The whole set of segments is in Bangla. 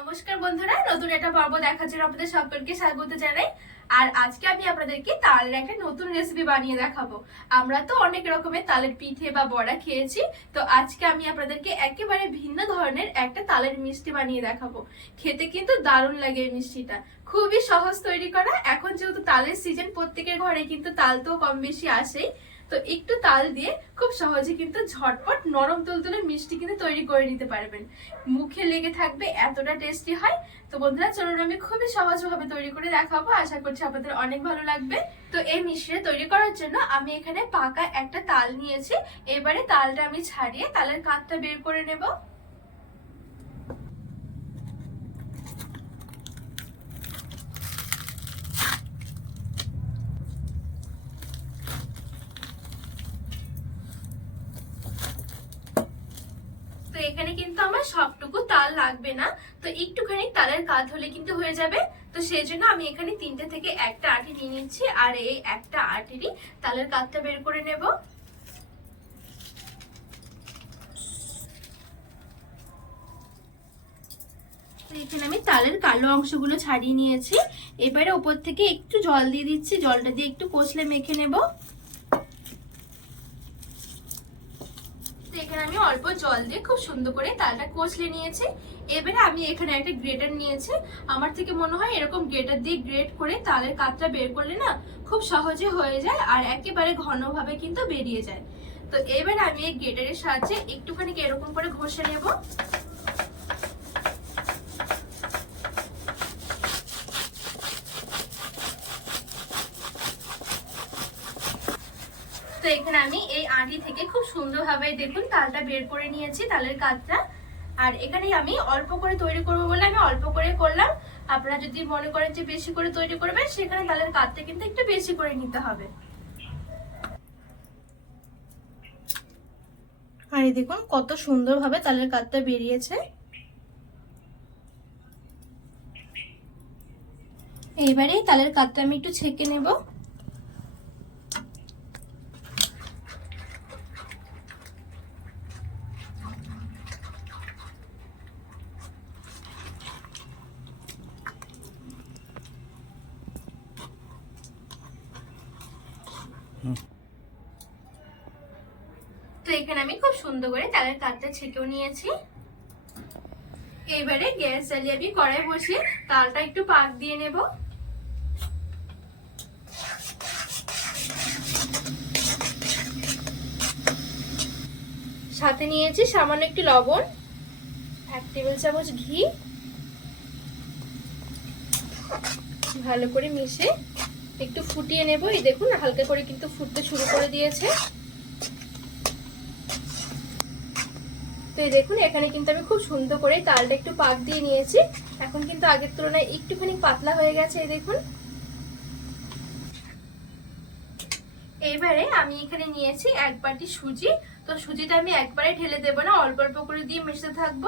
নমস্কার বন্ধুরা, নতুন একটা পর্ব দেখার জন্য আপনাদের সকলকে স্বাগত জানাই। আর আজকে আমি আপনাদেরকে তালের একটা নতুন রেসিপি বানিয়ে দেখাবো। আমরা তো অনেক রকমের তালের পিঠে বা বড়া খেয়েছি, তো আজকে আমি আপনাদেরকে একেবারে ভিন্ন ধরনের একটা তালের মিষ্টি বানিয়ে দেখাবো। খেতে কিন্তু দারুণ লাগে এই মিষ্টিটা। খুবই সহজ তৈরি করা, এখন যেহেতু তালের সিজন প্রত্যেকের ঘরে কিন্তু তাল তো কম বেশি আসেই। তো একটু তাল দিয়ে খুব সহজে কিন্তু ঝটপট নরম তুলতুলে মিষ্টি কিন্তু তৈরি করে নিতে পারবেন। মুখে লেগে থাকবে এতটা টেস্টি হয়। তো বন্ধুরা, চলুন আমি খুবই সহজভাবে তৈরি করে দেখাবো। আশা করছি আপনাদের অনেক ভালো লাগবে। তো এই মিষ্টিটা তৈরি করার জন্য আমি এখানে পাকা একটা তাল নিয়েছি। এবারে তালটা আমি ছাড়িয়ে তালের কাঁধটা বের করে নেব তো এখানে কিন্তু আমার সবটুকু তাল লাগবে না। তো একটুখানি তালের কাজ হলে কিন্তু হয়ে যাবে। তো সেই জন্য আমি এখানে তিনটে থেকে একটা আটি নিয়ে নিচ্ছি আর এই একটা আটিরই তালের কাঠটা বের করে নেব। এখানে আমি তালের কালো অংশগুলো ছাড়িয়ে নিয়েছি। এবারে ওপর থেকে একটু জল দিয়ে দিচ্ছি। জলটা দিয়ে একটু কষলে মেখে নেব। এখানে আমি অল্প জল দিয়ে খুব সুন্দর করে তালটা কষলে নিয়েছি। এবারে আমি এখানে একটা গ্রেটার নিয়েছি। আমার থেকে মনে হয় এরকম গ্রেটার দিয়ে গ্রেট করে তালের কাতটা বের করলে না খুব সহজে হয়ে যায় আর একেবারে ঘনভাবে কিন্তু বেরিয়ে যায়। তো এবার আমি এই গ্রেটারের সাহায্যে একটুখানি এরকম করে ঘষে নেব। এখানে আমি এই আঁটি থেকে খুব সুন্দরভাবে দেখুন তালটা বের করে নিয়েছি, তালের কাঠটা আর এখানে আমি অল্প করে তৈরি করব বলে আমি অল্প করে করলাম। আপনারা যদি মনে করেন যে বেশি করে তৈরি করবেন, সেখানে তালের কাঠটা কিন্তু একটু বেশি করে নিতে হবে। আর দেখুন কত সুন্দরভাবে তালের কাঠটা বেরিয়েছে। এইবারে তালের কাঠটা আমি একটু ছেঁকে নেব। তো এখানে আমি খুব সুন্দর করে তালের কাঠটা ছেঁকেও নিয়েছি। এবারে গ্যাস জ্বালিয়ে আমি কড়াই বসিয়ে তালটা একটু পাক দিয়ে নেব। সাথে নিয়েছি সামান্য একটু লবণ, এক টেবিল চামচ ঘি। ভালো করে মিশে একটু ফুটিয়ে নেব। এই দেখুন, হালকা করে কিন্তু ফুটতে শুরু করে দিয়েছে। তো এই দেখুন, এখানে কিন্তু আমি খুব সুন্দর করে তালটা একটু পাক দিয়ে নিয়েছি। এখন কিন্তু আগের তুলনায় একটুখানি পাতলা হয়ে গেছে, এই দেখুন। এবারে আমি এখানে নিয়েছি এক বাটি সুজি। তো সুজিটা আমি একবারে ঢেলে দেবো না, অল্প অল্প করে দিয়ে মেশতে থাকব।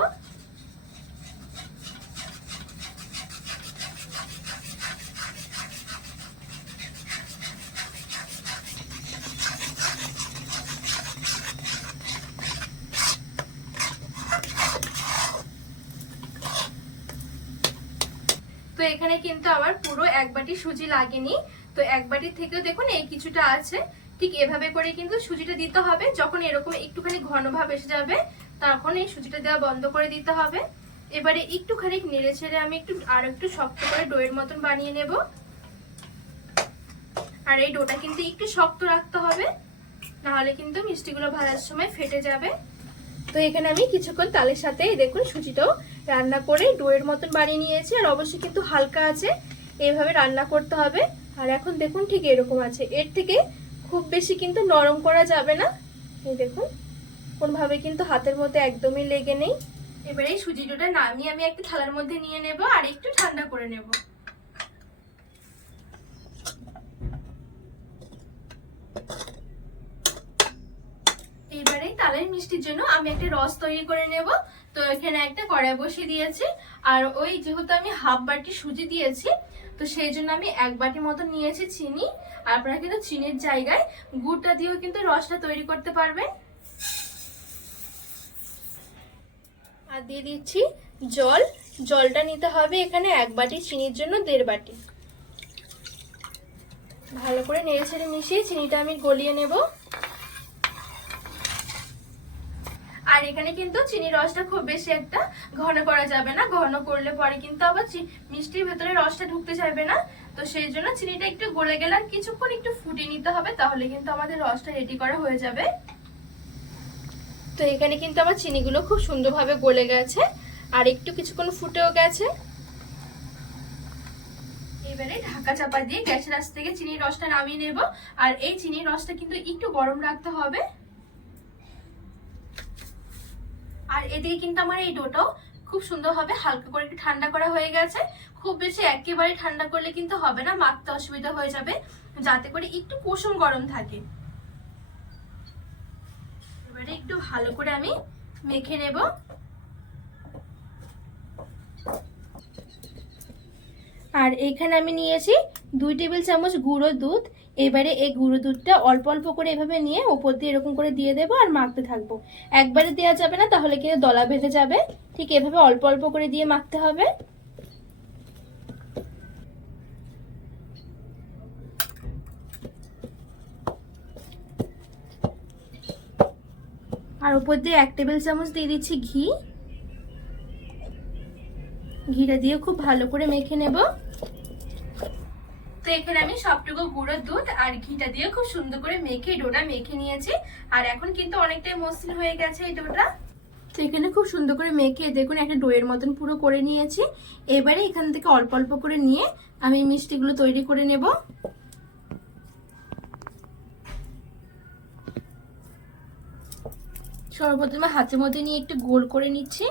এখানে কিন্তু আমার পুরো এক বাটি সুজি লাগেনি। তো এক বাটির থেকেও দেখুন এই কিছুটা আছে। ঠিক এভাবে করে কিন্তু সুজিটা দিতে হবে। যখন এরকম একটুখানি ঘন ভাব এসে যাবে, তখন এই সুজিটা দেওয়া বন্ধ করে দিতে হবে। এবারে একটুখানি নেড়ে ছেড়ে আমি একটু আর একটু শক্ত করে ডোয়ের মতন বানিয়ে নেব। আর এই ডোটা কিন্তু একটু শক্ত রাখতে হবে। নাহলে কিন্তু মিষ্টিগুলো ভাজার সময় ফেটে যাবে। তো এখানে আমি কিছুক্ষণ তালের সাথে দেখুন সুজিটাও রান্না করে ডোয়ের মতন বানিয়ে নিয়েছি, আর অবশ্যই কিন্তু হালকা আছে, এইভাবে রান্না করতে হবে। আর এখন দেখুন ঠিক এরকম আছে। এর থেকে খুব বেশি কিন্তু নরম করা যাবে না। এই দেখুন, কোনভাবে কিন্তু হাতের মধ্যে একদমই লেগে নেই। এবারে এই সুজি ডোটা নামিয়ে আমি একটা থালার মধ্যে নিয়ে নেব, আর একটু ঠান্ডা করে নেব। তালের মিষ্টির জন্য আমি একটা রস তৈরি করে নেব। তো এখানে একটা কড়াই বসিয়ে দিয়েছি। আর ওই যেহেতু আমি হাফ বাটি সুজি দিয়েছি, তো সেই জন্য আমি এক বাটি মতো নিয়েছি চিনি। আর আপনারা কিন্তু চিনির জায়গায় গুড়টা দিয়েও কিন্তু রসটা তৈরি করতে পারবেন। আর দিয়ে দিচ্ছি জল। জলটা নিতে হবে এখানে এক বাটি চিনির জন্য দেড় বাটি। ভালো করে নেড়ে ছেড়ে মিশিয়ে চিনিটা আমি গলিয়ে নেব। আর এখানে কিন্তু চিনির রসটা খুব বেশি একটা ঘন করা যাবে না। ঘন করলে পরে কিন্তু আবার মিষ্টির ভেতরে রসটা ঢুকতে চাইবে না। তো সেই জন্য চিনিটা একটু গলে গেলে আর কিছুক্ষণ একটু ফুটিয়ে নিতে হবে, তাহলে কিন্তু আমাদের রসটা রেডি করা হয়ে যাবে। তো এখানে কিন্তু আমার চিনিগুলো খুব সুন্দরভাবে গলে গেছে, আর একটু কিছুক্ষণ ফুটেও গেছে। এবারে ঢাকা চাপা দিয়ে গ্যাসের আঁচ থেকে চিনির রসটা নামিয়ে নেব, আর এই চিনির রসটা কিন্তু একটু গরম রাখতে হবে। আর এদিকে কিন্তু আমার এই ডোটাও খুব সুন্দরভাবে হালকা করে একটু ঠান্ডা করা হয়ে গেছে। খুব বেশি একেবারে ঠান্ডা করলে কিন্তু হবে না, মাখতে অসুবিধা হয়ে যাবে, যাতে করে একটু কুসুম গরম থাকে। এবারে একটু ভালো করে আমি মেখে নেব। আর এখানে আমি নিয়েছি দুই টেবিল চামচ গুঁড়ো দুধ এবারে এই গুঁড়ো দুধটা অল্প অল্প করে এভাবে নিয়ে ওপর দিয়ে এরকম করে দিয়ে দেবো আর মাখতে থাকব। একবারে দেওয়া যাবে না, তাহলে কিন্তু দলা বেঁধে যাবে। ঠিক এভাবে অল্প অল্প করে দিয়ে মাখতে হবে। আর উপর দিয়ে এক টেবিল চামচ দিয়ে দিচ্ছি ঘি। ঘিটা দিয়ে খুব ভালো করে মেখে নেব। এখানে আমি সবটুকু গুঁড়ো দুধ আর ঘিটা দিয়ে খুব সুন্দর করে মেখে, ডোটা মেখে নিয়েছি। আর এখন কিন্তু অনেকটাই মসৃণ হয়ে গেছে এই ডোটা। তো এখানে খুব সুন্দর করে মেখে দেখুন একটা ডোয়ের মতন পুরো করে নিয়েছি। এবারে এখান থেকে অল্প অল্প করে নিয়ে আমি মিষ্টিগুলো তৈরি করে নেব। সর্বপ্রথমে হাতের মধ্যে নিয়ে একটু গোল করে নিচ্ছি।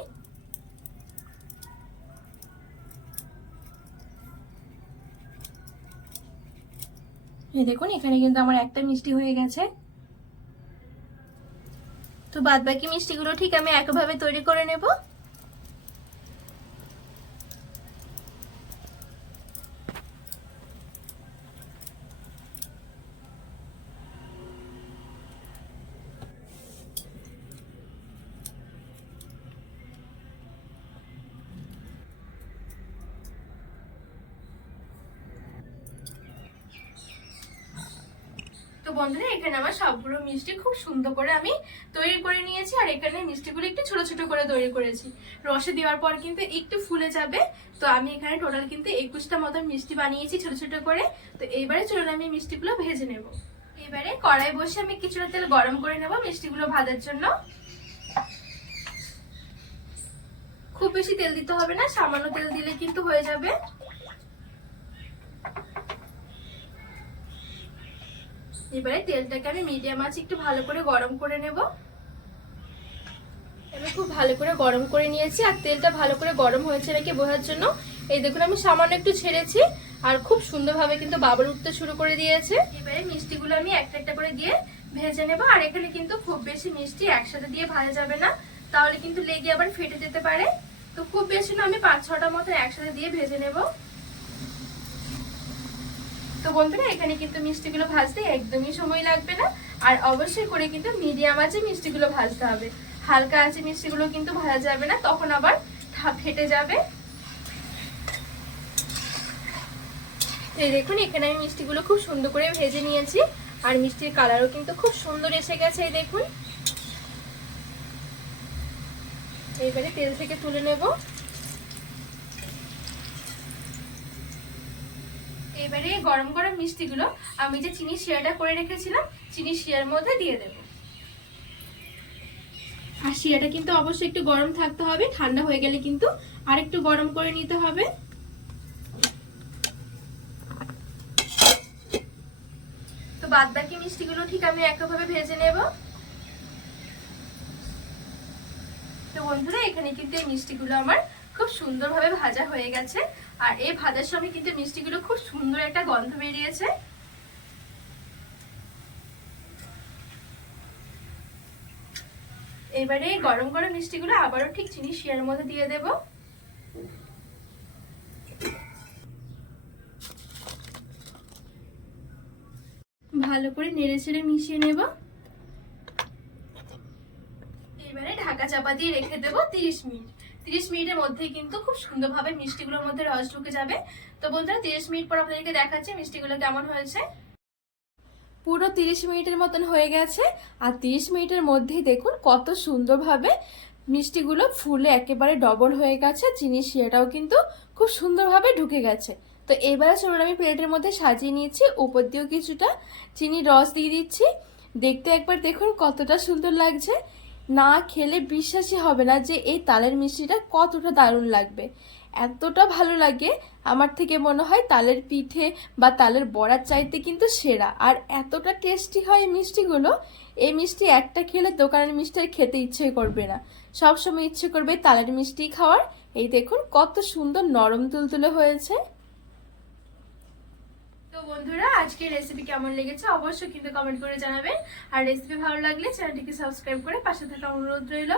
এই দেখুন, এখানে কিন্তু আমার একটা মিষ্টি হয়ে গেছে। তো বাদ বাকি মিষ্টিগুলো ঠিক আমি একভাবে তৈরি করে নেব। বন্ধুরা, এখানে আমার সবগুলো মিষ্টি খুব সুন্দর করে আমি তৈরি করে নিয়েছি, আর এখানে মিষ্টিগুলো একটু ছোট ছোট করে তৈরি করেছি। রসে দেওয়ার পর কিন্তু একটু ফুলে যাবে, তো আমি এখানে টোটাল কিন্তু একুশটা মতন মিষ্টি বানিয়েছি ছোট ছোট করে। তো এইবারে চলুন আমি মিষ্টিগুলো ভেজে নেব। এবারে কড়াই বসে আমি কিছুটা তেল গরম করে নেব মিষ্টিগুলো ভাজার জন্য। খুব বেশি তেল দিতে হবে না, সামান্য তেল দিলে কিন্তু হয়ে যাবে। এবারে তেলটাকে আমি মিডিয়াম আছে একটু ভালো করে গরম করে নেব। আমি খুব ভালো করে গরম করে নিয়েছি আর তেলটা ভালো করে গরম হয়েছে নাকি বোঝার জন্য। এই দেখুন আমি সামান্য একটু ছেড়েছি আর খুব সুন্দরভাবে কিন্তু বাবল উঠতে শুরু করে দিয়েছে। এবারে মিষ্টিগুলো আমি একটা একটা করে দিয়ে ভেজে নেব আর এখানে কিন্তু খুব বেশি মিষ্টি একসাথে দিয়ে ভাজা যাবে না। তাহলে কিন্তু লেগে আবার ফেটে যেতে পারে। তো খুব বেশি না, আমি পাঁচ ছটা মতো একসাথে দিয়ে ভেজে নেব। তো বন্ধুরা, এখানে কিন্তু মিষ্টিগুলো ভাজতে একদমই সময় লাগবে না। আর অবশ্যই করে কিন্তু মিডিয়াম আছে মিষ্টিগুলো ভাজতে হবে। হালকা আছে মিষ্টিগুলো কিন্তু ভাজা যাবে না, তখন আবার ফেটে যাবে। দেখুন, এখানে আমি মিষ্টিগুলো খুব সুন্দর করে ভেজে নিয়েছি, আর মিষ্টির কালারও কিন্তু খুব সুন্দর এসে গেছে এই দেখুন। এইবারে তেল থেকে তুলে নেব। এবারে গরম গরম মিষ্টিগুলো আমি যে চিনি শিরাটা করে রেখেছিলাম, চিনি শিরার মধ্যে দিয়ে দেব। আর শিরাটা কিন্তু অবশ্যই একটু গরম থাকতে হবে, ঠান্ডা হয়ে গেলে কিন্তু আরেকটু গরম করে নিতে হবে। তো বাদ বাকি মিষ্টিগুলো ঠিক আমি একভাবে ভেজে নেব। তো বন্ধুরা, এখানে কিন্তু এই মিষ্টিগুলো আমার খুব সুন্দরভাবে ভাজা হয়ে গেছে। আর এই ভাজার সময় কিন্তু মিষ্টিগুলো খুব সুন্দর একটা গন্ধ বেরিয়েছে। এবারে গরম গরম মিষ্টিগুলো আবারও ঠিক চিনি শিয়ার মধ্যে দিয়ে দেব। ভালো করে নেড়ে ছেড়ে মিশিয়ে নেব। এবারে ঢাকা চাপা দিয়ে রেখে দেবো তিরিশ মিনিট। তিরিশ মিনিটের মধ্যেই কিন্তু খুব সুন্দরভাবে মিষ্টিগুলোর মধ্যে রস ঢুকে যাবে। তো বন্ধুরা, তিরিশ মিনিট পর আপনাদেরকে দেখাচ্ছি মিষ্টিগুলো কেমন হয়েছে। পুরো তিরিশ মিনিটের মতন হয়ে গেছে আর তিরিশ মিনিটের মধ্যেই দেখুন কত সুন্দরভাবে মিষ্টিগুলো ফুলে একেবারে ডবল হয়ে গেছে চিনি শিরাটাও কিন্তু খুব সুন্দরভাবে ঢুকে গেছে। তো এবারে চলুন আমি প্লেটের মধ্যে সাজিয়ে নিয়েছি, উপর দিয়েও কিছুটা চিনির রস দিয়ে দিচ্ছি। দেখতে একবার দেখুন কতটা সুন্দর লাগছে। না খেলে বিশ্বাসই হবে না যে এই তালের মিষ্টিটা কতটা দারুণ লাগবে। এতটা ভালো লাগে, আমার থেকে মনে হয় তালের পিঠে বা তালের বড়ার চাইতে কিন্তু সেরা। আর এতটা টেস্টি হয় এই মিষ্টিগুলো, এই মিষ্টি একটা খেলে দোকানের মিষ্টি আর খেতে ইচ্ছে করবে না। সবসময় ইচ্ছে করবে তালের মিষ্টি খাওয়ার। এই দেখুন কত সুন্দর নরম তুলতুলে হয়েছে। তো বন্ধুরা আজকে রেসিপি কেমন লেগেছে অবশ্যই কিন্তু কমেন্ট করে জানাবেন। আর রেসিপি ভালো লাগলে চ্যানেলটিকে সাবস্ক্রাইব করে পাশে থাকা অনুরোধ রইল।